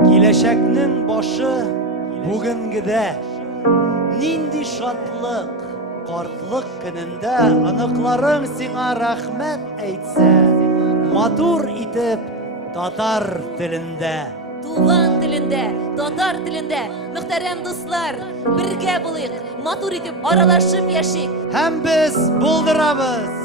Киләчәкнең башы бүгенгедә. Нинди шатлык, картлык көнендә аныкларың сиңа рәхмәт әйтсә, матур итеп татар телендә. Туган телендә, татар телендә, мөхтәрәм дуслар, бергә булыйк, матур итеп аралашып яшик. Һәм без булдырабыз.